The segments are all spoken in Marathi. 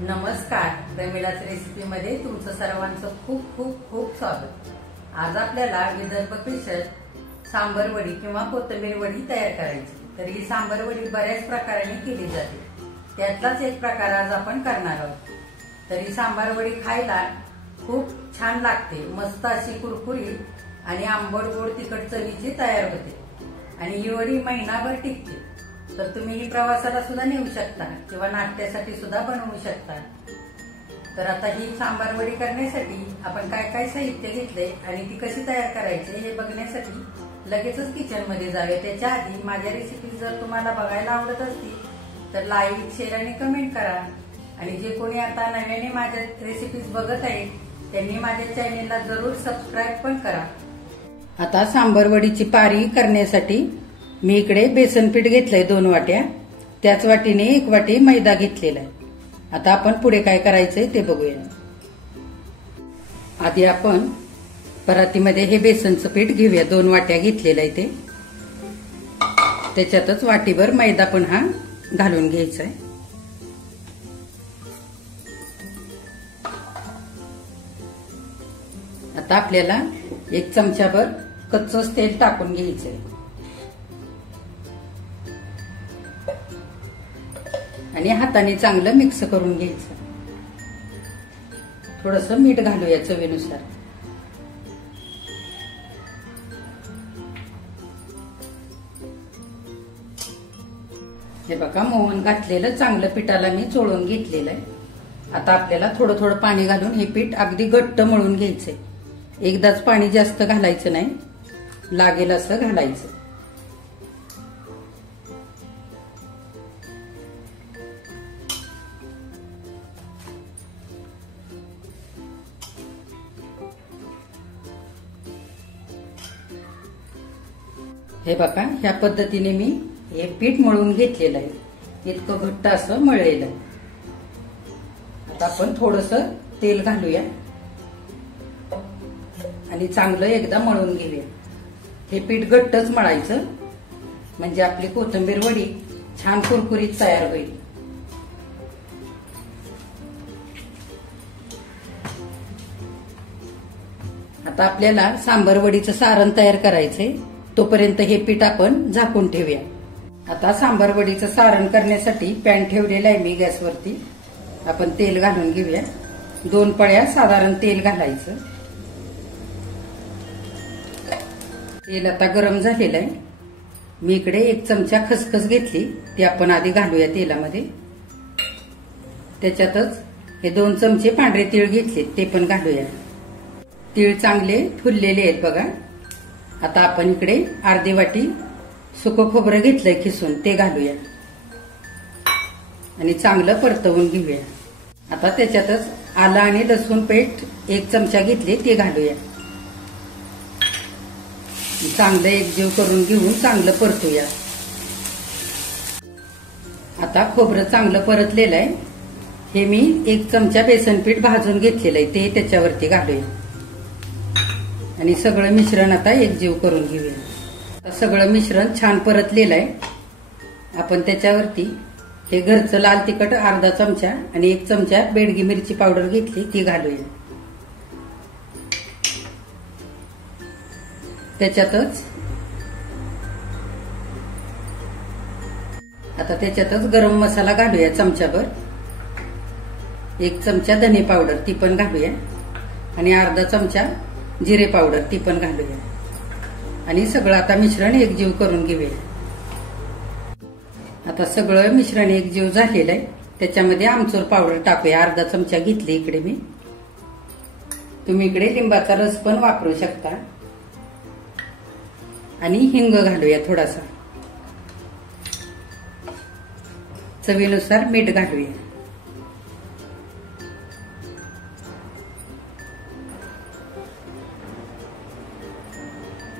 नमस्कार, प्रमिलाच रेसिपी मध्ये तुमचं सर्वांचं खूप खूप खूप स्वागत। आज आपल्याला विदर्भ स्पेशल सांबर वडी किंवा कोथिंबीर वडी तयार करायची। तर ही सांबर वडी बऱ्याच प्रकाराने केली जाते, त्यातलाच एक प्रकार आज आपण करणार आहोत। तर ही सांबर वडी खायला खूप छान लागते, मस्त अशी कुरकुरीत आणि आंबट गोड तिखट चवीची तयार होते आणि ही वडी महिनाभर टिकते। तर तुम्ही ही प्रवासाला सुद्धा नेऊ शकता किंवा नाश्त्यासाठी सुद्धा बनवू शकता। तर आता ही सांबार वडी करण्यासाठी आपण काय काय साहित्य घेतले आणि ती कशी तयार करायची हे बघण्यासाठी लगेचच किचन मध्ये जाऊया। त्याच्या आधी माझ्या रेसिपी जर तुम्हाला बघायला आवडत असतील तर लाईक, शेअर आणि कमेंट करा। आणि जे कोणी आता नव्याने माझ्या रेसिपीज बघत आहेत त्यांनी माझ्या चॅनेलला जरूर सबस्क्राईब पण करा। आता सांबार वडीची पारी करण्यासाठी मी इकडे बेसन पीठ घेतलंय 2 वाट्या, त्याच वाटीने 1 वाटी मैदा घेतलेला आहे। आता आपण पुढे काय करायचंय ते बघूया। आधी आपण परातीमध्ये हे बेसनचं पीठ घेऊया, 2 वाट्या घेतलेलं आहे ते। त्याच्यातच वाटीभर मैदा पण हा घालून घ्यायचा आहे। आता आपल्याला 1 चमचाभर कच्चंच तेल टाकून घ्यायचंय आणि हाताने चांगलं मिक्स करून घ्यायचं। थोडंसं मीठ घालूया चवीनुसार। हे बघा, मोहन घातलेलं चांगलं पिठाला मी चोळून घेतलेलं आहे। आता आपल्याला थोडं थोडं पाणी घालून हे पीठ अगदी घट्ट मळून घ्यायचंय। एकदाच पाणी जास्त घालायचं नाही, लागेल असं घालायचं। हे बघा, ह्या पद्धतीने मी हे पीठ मळून घेतलेलं आहे, इतकं घट्ट असं मळलेलं आहे। आता आपण थोडंसं तेल घालूया आणि चांगलं एकदा मळून घेऊया। हे पीठ घट्टच मळायचं म्हणजे आपली कोथिंबीर वडी छान कुरकुरीत तयार होईल। आता आपल्याला सांबार वडीचं सारण तयार करायचंय, तोपर्यंत हे पीठ आपण झाकून ठेवूया। आता सांबार वडीचं सारण करण्यासाठी पॅन ठेवलेला आहे मी गॅसवरती। आपण तेल घालून घेऊया, 2 पळ्या साधारण तेल घालायचं। तेल आता गरम झालेलं आहे। मी इकडे 1 चमचा खसखस घेतली, ती आपण आधी घालूया तेलामध्ये। त्याच्यातच हे 2 चमचे पांढरे तीळ घेतले, ते पण घालूया। तीळ चांगले फुललेले आहेत बघा। आता आपण इकडे अर्धी वाटी सुकं खोबरं घेतलंय खिसून, ते घालूया आणि चांगलं परतवून घेऊया। आता त्याच्यातच आलं आणि लसूण पेस्ट 1 चमचा घेतले, ते घालूया। चांगलं एकजीव करून घेऊन चांगलं परतूया। आता खोबरं चांगलं परतलेलं आहे, हे मी 1 चमचा बेसन पीठ भाजून घेतलेलं आहे, ते त्याच्यावरती घालूया आणि सगळं मिश्रण आता एकजीव करून घेऊया। सगळं मिश्रण छान परतलेलं आहे। आपण त्याच्यावरती हे घरचं लाल तिखट अर्धा चमचा आणि 1 चमचा बेडगी मिरची पावडर घेतली, ती घालूया। त्याच्यातच गरम मसाला घालूया चमचाभर, 1 चमचा धने पावडर ती पण घालूया आणि अर्धा चमचा जिरे पावडर ती पण घालूया आणि सगळं आता मिश्रण एकजीव करून घेऊया। आता सगळं मिश्रण एकजीव झालेलं आहे, त्याच्यामध्ये आमचूर पावडर टाकूया, अर्धा चमचा घेतली इकडे मी। तुम्ही इकडे लिंबाचा रस पण वापरू शकता आणि हिंग घालूया थोडासा, चवीनुसार मीठ घालूया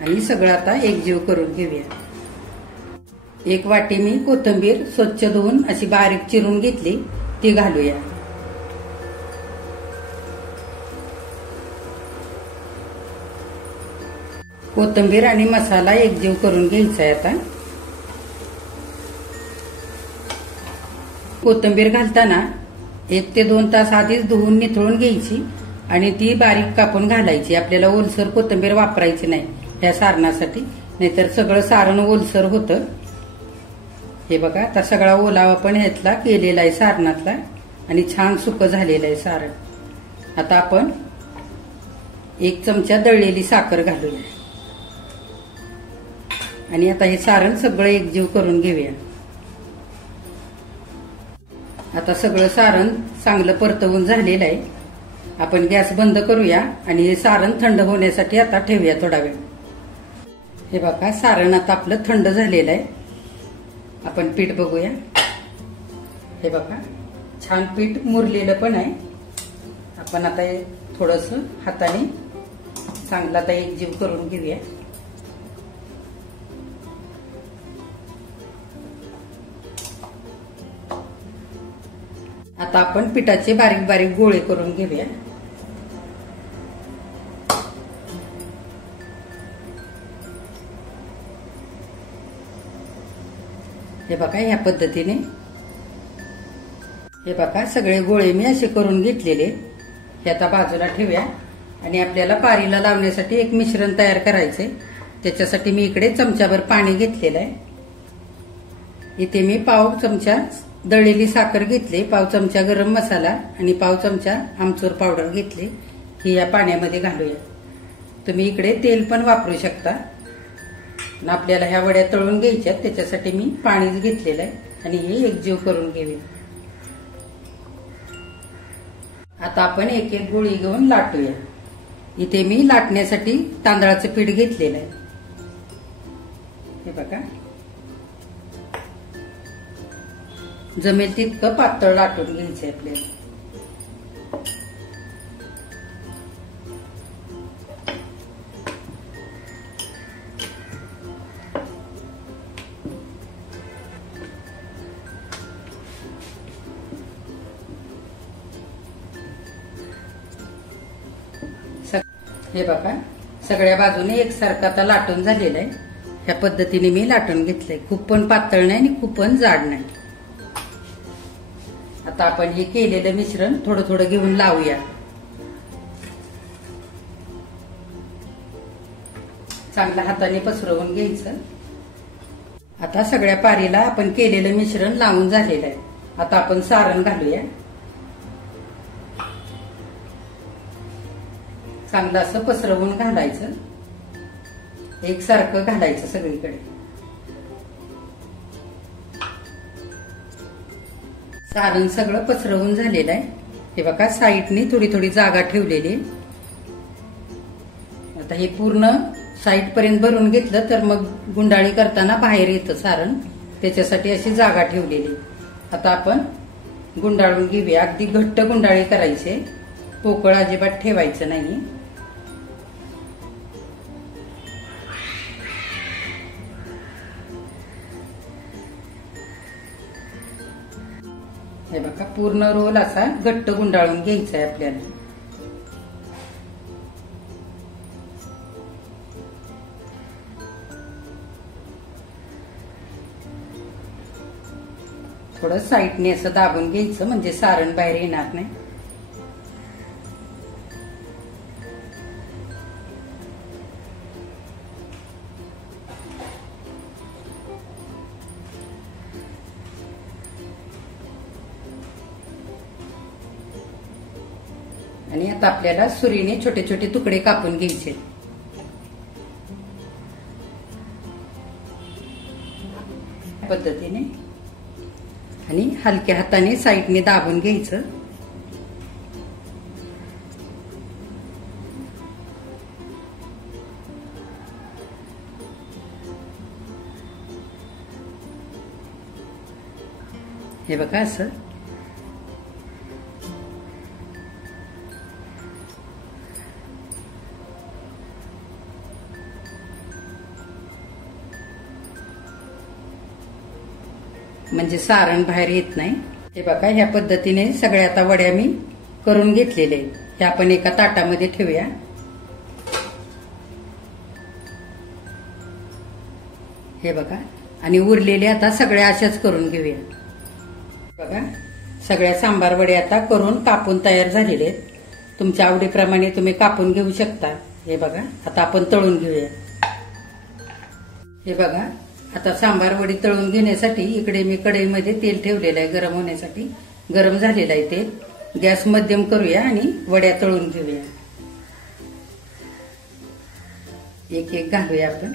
आणि सगळं आता एकजीव करून घेऊया। 1 वाटी मी कोथिंबीर स्वच्छ धुवून अशी बारीक चिरून घेतली, ती घालूया। कोथिंबीर आणि मसाला एकजीव करून घ्यायचा आहे। आता कोथिंबीर घालताना 1 ते 2 तास आधीच धुवून निथळून घ्यायची आणि ती बारीक कापून घालायची. आपल्याला ओलसर कोथिंबीर वापरायची नाही या सारणासाठी, नाहीतर सगळं सारण ओलसर होतं. हे बघा, आता सगळा ओलावा पण ह्यातला केलेला आहे सारणातला आणि छान सुकं झालेलं आहे सारण. आता आपण 1 चमचा दळलेली साखर घालूया आणि आता हे सारण सगळं एकजीव करून घेऊया. आता सगळं सारण चांगलं परतवून झालेलं आहे. आपण गॅस बंद करूया आणि हे सारण थंड होण्यासाठी आता ठेवूया थोडा वेळ. हे बघा, सारण आता आपलं थंड झालेलं आहे. आपण पीठ बघूया. हे बघा, छान पीठ मुरलेलं पण आहे. आपण आता हे थोडंसं हाताने चांगलं आता एकजीव करून घेऊया. आता आपण पिठाचे बारीक बारीक गोळे करून घेऊया. हे बघा, या पद्धतीने हे बघा सगळे गोळे मी असे करून घेतलेले. हे आता बाजूला ठेवूया आणि आपल्याला पारीला लावण्यासाठी एक मिश्रण तयार करायचंय. त्याच्यासाठी मी इकडे चमचाभर पाणी घेतलेलं आहे. इथे मी पाव चमचा दळलेली साखर घेतली, पाव चमचा गरम मसाला आणि पाव चमचा आमचूर पावडर घेतली. ही या पाण्यामध्ये घालूया. तुम्ही इकडे तेल पण वापरू शकता. आपल्याला ह्या वड्या तळून घ्यायच्या, त्याच्यासाठी मी पाणीच घेतलेलं आहे आणि हे एकजीव करून घेऊया. आता आपण एक एक गोळी घेऊन लाटूया. इथे मी लाटण्यासाठी तांदळाचं पीठ घेतलेलं आहे. हे बघा, जमेल तितकं पातळ लाटून घ्यायचंय आपल्याला. हे बघा, सगळ्या बाजूने एकसारखं आता लाटून झालेलं आहे. ह्या पद्धतीने मी लाटून घेतलंय. खूप पण पातळ नाही आणि खूप पण जाड नाही. आता आपण हे केलेलं मिश्रण थोडं थोडं घेऊन लावूया. चांगल्या हाताने पसरवून घ्यायचं. आता सगळ्या पारीला आपण केलेलं मिश्रण लावून झालेलं आहे. आता आपण सारण घालूया. चांगलं असं पसरवून घालायचं, एकसारखं घालायचं सगळीकडे. सारण सगळं पसरवून झालेलं आहे. हे बघा, साईडनी थोडी थोडी जागा ठेवलेली. आता हे पूर्ण साईड पर्यंत भरून घेतलं तर मग गुंडाळी करताना बाहेर येतं सारण, त्याच्यासाठी अशी जागा ठेवलेली. आता आपण गुंडाळून घेऊया. अगदी घट्ट गुंडाळी करायची, पोकळ अजिबात ठेवायचं नाही. हे बघा, पूर्ण रोल असा घट्ट गुंडाळून घ्यायचा आहे आपल्याला. थोडं साईडने असं दाबून घ्यायचं म्हणजे सारण बाहेर येणार नाही. आणि आता आपल्याला सुरीने छोटे छोटे तुकडे कापून घ्यायचे. पद्धतीने आणि हलक्या हाताने साईडने दाबून घ्यायचं. हे बघा असं. म्हणजे सारण बाहेर येत नाही. हे बघा, ह्या पद्धतीने सगळ्या आता वड्या मी करून घेतलेले आहेत. हे आपण एका ताटामध्ये ठेवूया. हे बघा, आणि उरलेले आता सगळ्या अशाच करून घेऊया. बघा, सगळ्या सांबार वड्या आता करून कापून तयार झालेले आहेत. तुमच्या आवडीप्रमाणे तुम्ही कापून घेऊ शकता. हे बघा, आता आपण तळून घेऊया. हे बघा, आता सांबार वडी तळून घेण्यासाठी इकडे मी कढईमध्ये तेल ठेवलेलं आहे गरम होण्यासाठी. गरम झालेलं आहे तेल. गॅस मध्यम करूया आणि वड्या तळून घेऊया. एक एक घालूया आपण.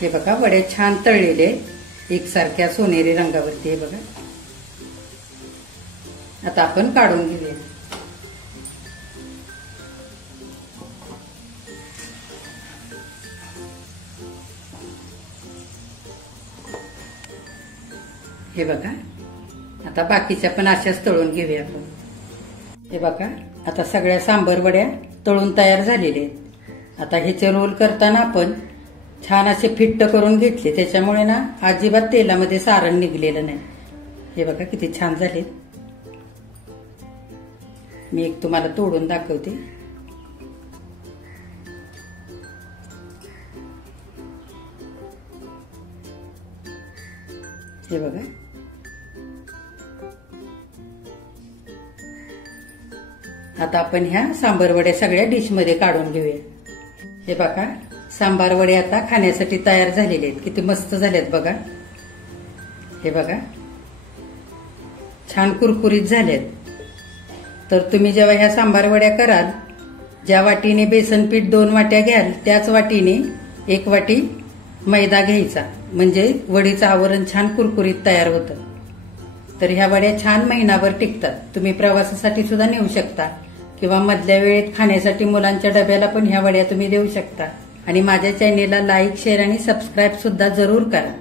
हे बघा, वड्या छान तळलेले एकसारख्या सोनेरी रंगावरती. हे बघा, आता आपण काढून घेऊया. हे बघा, आता बाकीच्या पण अशाच तळून घेऊया आपण. हे बघा, आता सगळ्या सांबर वड्या तळून तयार झालेल्या आहेत. आता ह्याचे रोल करताना आपण छान असे फिट्ट करून घेतले, त्याच्यामुळे ना अजिबात तेलामध्ये सारण निघलेलं नाही. हे बघा किती छान झालेत. मी एक तुम्हाला तोडून दाखवते. हे बघा, आता आपण ह्या सांबार वड्या सगळ्या डिश मध्ये काढून घेऊया. हे बघा, सांबार वडे आता खाण्यासाठी तयार झालेले आहेत. किती मस्त झालेत बघा. हे बघा, छान कुरकुरीत झालेत. तर तुम्ही जेव्हा ह्या सांबार वड्या कराल, ज्या वाटीने बेसन पीठ 2 वाट्या घ्याल, त्याच वाटीने 1 वाटी मैदा घ्यायचा. म्हणजे वडीचं आवरण छान कुरकुरीत तयार होतं. तर ह्या वड्या छान महिनाभर टिकतात. तुम्ही प्रवासासाठी सुद्धा नेऊ शकता किंवा मधल्या वेळेत खाण्यासाठी मुलांच्या डब्याला पण ह्या वड्या तुम्ही देऊ शकता. आणि माझ्या चॅनेलला लाईक, शेअर आणि सबस्क्राईब सुद्धा जरूर करा.